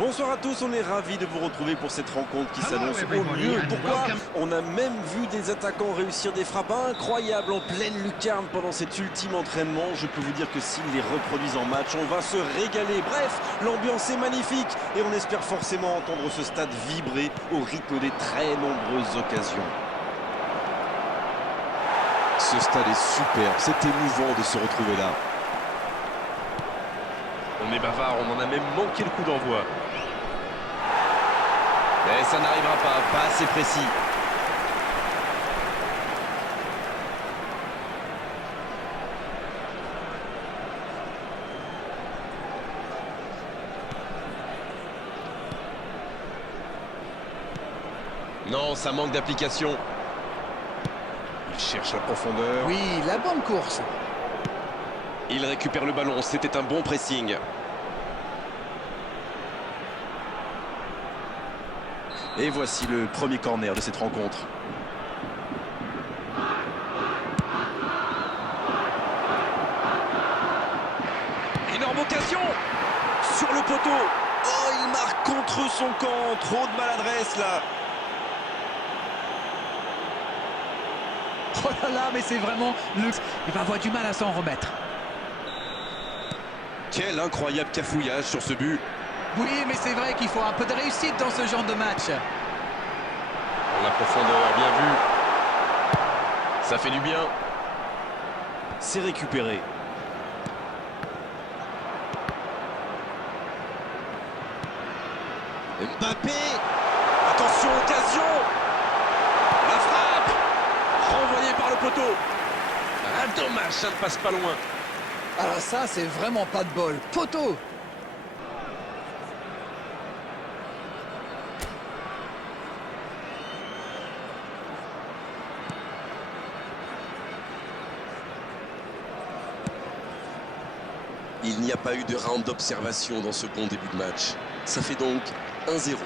Bonsoir à tous, on est ravis de vous retrouver pour cette rencontre qui s'annonce au mieux. Pourquoi? On a même vu des attaquants réussir des frappes incroyables en pleine lucarne pendant cet ultime entraînement. Je peux vous dire que s'ils les reproduisent en match, on va se régaler. Bref, l'ambiance est magnifique et on espère forcément entendre ce stade vibrer au rythme des très nombreuses occasions. Ce stade est superbe, c'est émouvant de se retrouver là. On est bavard, on en a même manqué le coup d'envoi. Mais ça n'arrivera pas assez précis. Non, ça manque d'application. Il cherche la profondeur. Oui, la bonne course. Il récupère le ballon, c'était un bon pressing. Et voici le premier corner de cette rencontre. Énorme occasion sur le poteau. Oh, il marque contre son camp. Trop de maladresse là. Oh là là, mais c'est vraiment le... Il va avoir du mal à s'en remettre. Quel incroyable cafouillage sur ce but. Oui, mais c'est vrai qu'il faut un peu de réussite dans ce genre de match. La profondeur, bien vu. Ça fait du bien. C'est récupéré. Mbappé. Attention, occasion. La frappe. Renvoyé par le poteau. Ah, dommage, ça ne passe pas loin. Alors ça, c'est vraiment pas de bol. Poteau. Il n'y a pas eu de round d'observation dans ce bon début de match. Ça fait donc 1-0.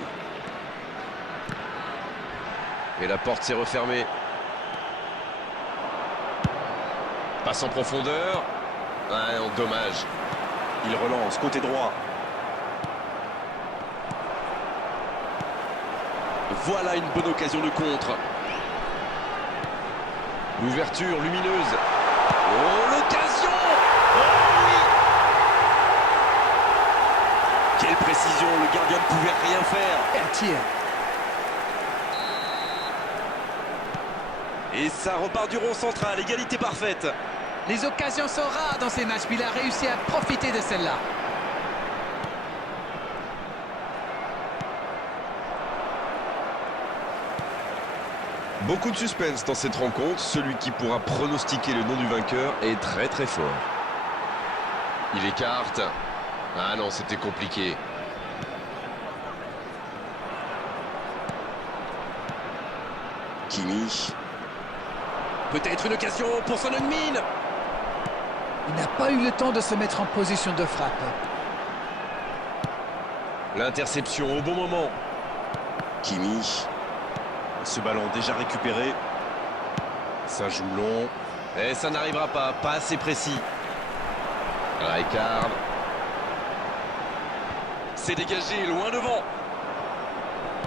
Et la porte s'est refermée. Passe en profondeur. Ah non, dommage. Il relance côté droit. Voilà une bonne occasion de contre. L'ouverture lumineuse. Oh, l'occasion! Oh oui! Quelle précision, le gardien ne pouvait rien faire. Et tir. Et ça repart du rond central, égalité parfaite. Les occasions sont rares dans ces matchs, mais il a réussi à profiter de celle-là. Beaucoup de suspense dans cette rencontre. Celui qui pourra pronostiquer le nom du vainqueur est très très fort. Il écarte. Ah non, c'était compliqué. Kimi. Peut-être une occasion pour son mine. Il n'a pas eu le temps de se mettre en position de frappe. L'interception au bon moment. Kimi. Ce ballon déjà récupéré. Ça joue long. Et ça n'arrivera pas assez précis. Rijkaard. C'est dégagé, loin devant.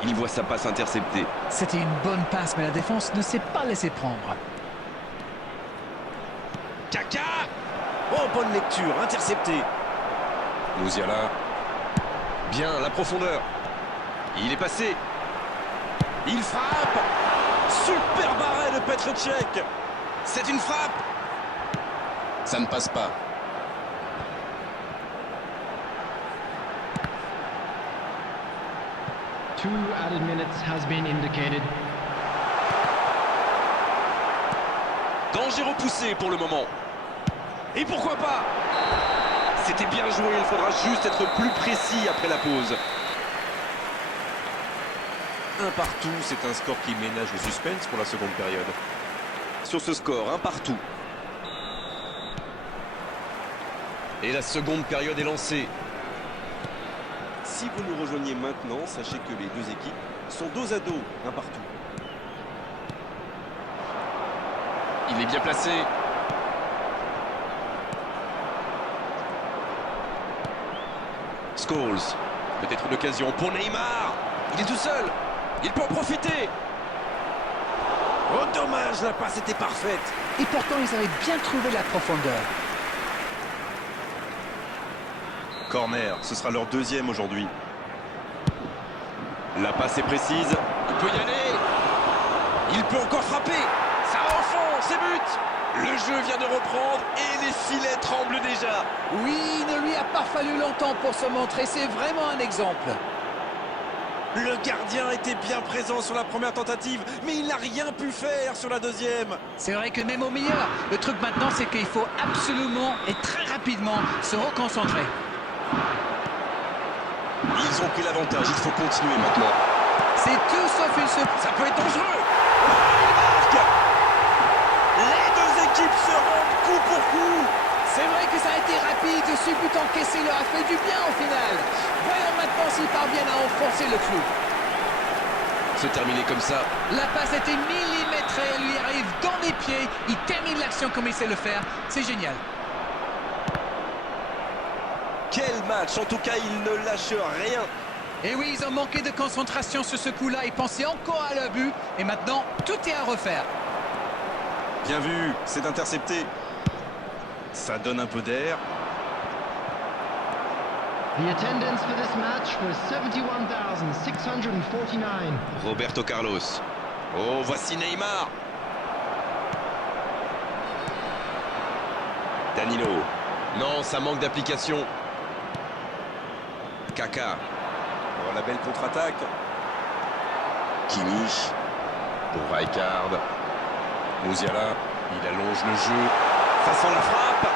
Il voit sa passe interceptée. C'était une bonne passe, mais la défense ne s'est pas laissée prendre. Kaka. Oh, bonne lecture, intercepté. Musiala. Bien, la profondeur. Il est passé. Il frappe. Super barré de Petr Cech. C'est une frappe. Ça ne passe pas. Two added minutes has been indicated. Danger repoussé pour le moment. Et pourquoi pas? C'était bien joué, il faudra juste être plus précis après la pause. Un partout, c'est un score qui ménage le suspense pour la seconde période. Sur ce score, un partout. Et la seconde période est lancée. Si vous nous rejoignez maintenant, sachez que les deux équipes sont dos à dos, un partout. Il est bien placé. Scholes. Peut-être une occasion pour Neymar. Il est tout seul. Il peut en profiter. Oh dommage, la passe était parfaite. Et pourtant, ils avaient bien trouvé la profondeur. Corner, ce sera leur deuxième aujourd'hui. La passe est précise. Il peut y aller. Il peut encore frapper. Ça va au fond, c'est but. Le jeu vient de reprendre et les filets tremblent déjà. Oui, il ne lui a pas fallu longtemps pour se montrer. C'est vraiment un exemple. Le gardien était bien présent sur la première tentative, mais il n'a rien pu faire sur la deuxième. C'est vrai que même au meilleur, le truc maintenant, c'est qu'il faut absolument et très rapidement se reconcentrer. Ils ont pris l'avantage, il faut continuer maintenant. C'est tout sauf une surprise. Ça peut être dangereux. Il marque. Les deux équipes se rendent coup pour coup. C'est vrai que ça a été rapide. Ce but encaissé leur a fait du bien au final. Voyons maintenant s'ils parviennent à enfoncer le clou. Se terminer comme ça. La passe était millimétrée, elle lui arrive dans les pieds. Il termine l'action comme il sait le faire. C'est génial. Quel match, en tout cas, il ne lâche rien. Et oui, ils ont manqué de concentration sur ce coup-là. Ils pensaient encore à leur but. Et maintenant, tout est à refaire. Bien vu, c'est intercepté. Ça donne un peu d'air. The attendance for this match was 71,649. Roberto Carlos. Oh, voici Neymar. Danilo. Non, ça manque d'application. Kaka. Oh, la belle contre-attaque. Kimmich. Pour Rijkaard. Musiala. Il allonge le jeu. Façon la frappe.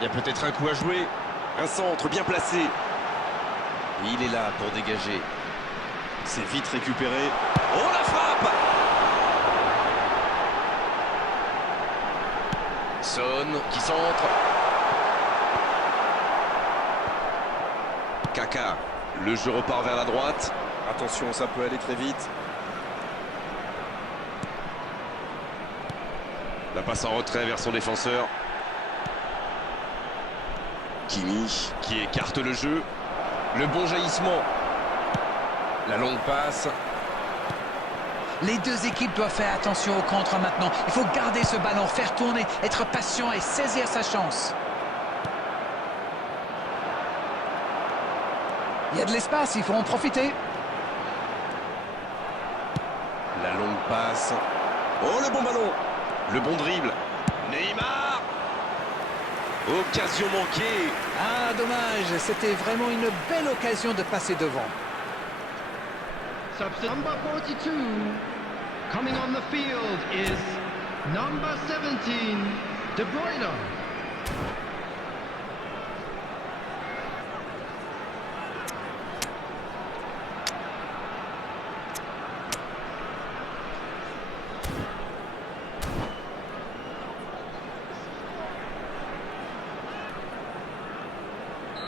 Il y a peut-être un coup à jouer. Un centre bien placé. Il est là pour dégager. C'est vite récupéré. Oh, la frappe. Son qui centre. Kaka. Le jeu repart vers la droite. Attention, ça peut aller très vite. La passe en retrait vers son défenseur. Kimmich qui écarte le jeu. Le bon jaillissement. La longue passe. Les deux équipes doivent faire attention au contre maintenant. Il faut garder ce ballon, faire tourner, être patient et saisir sa chance. Il y a de l'espace, il faut en profiter. La longue passe. Oh, le bon ballon. Le bon dribble. Neymar. Occasion manquée. Ah, dommage, c'était vraiment une belle occasion de passer devant. Number 42 coming on the field is number 17, De Bruyne.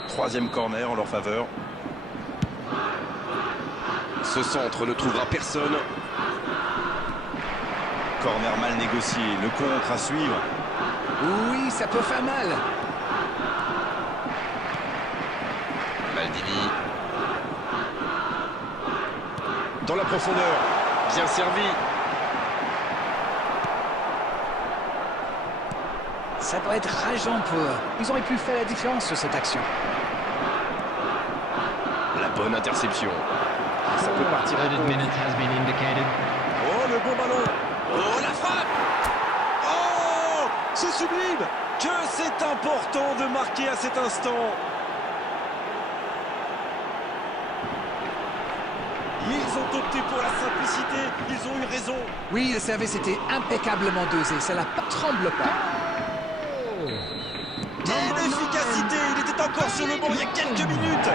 Troisième corner en leur faveur. Ce centre ne trouvera personne. Corner mal négocié, le contre à suivre. Oui, ça peut faire mal. Maldini. Dans la profondeur. Bien servi. Ça doit être rageant pour eux. Ils auraient pu faire la différence sur cette action. La bonne interception. Ça peut partir à Added gauche. minutes has been indicated. Oh, le bon ballon. Oh, la frappe. Oh, c'est sublime. Que c'est important de marquer à cet instant. Ils ont opté pour la simplicité. Ils ont eu raison. Oui, le service était impeccablement dosé. Ça ne tremble pas. Quelle efficacité. Il était encore sur le banc il y a quelques minutes.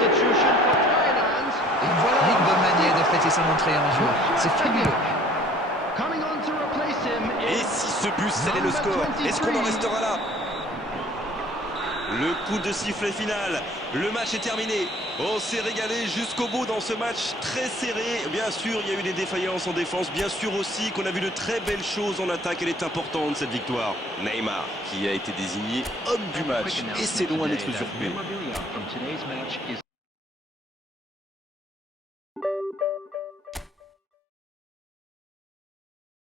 Substitution for Thailand. Et voilà une bonne manière de fêter son entrée en jeu. C'est fabuleux. Coming on to replace him Et is si ce but scellait le score, est-ce qu'on en restera là? Le coup de sifflet final. Le match est terminé. On s'est régalé jusqu'au bout dans ce match très serré. Bien sûr, il y a eu des défaillances en défense. Bien sûr aussi qu'on a vu de très belles choses en attaque. Elle est importante, cette victoire. Neymar, qui a été désigné homme du match. Et c'est loin d'être usurpé.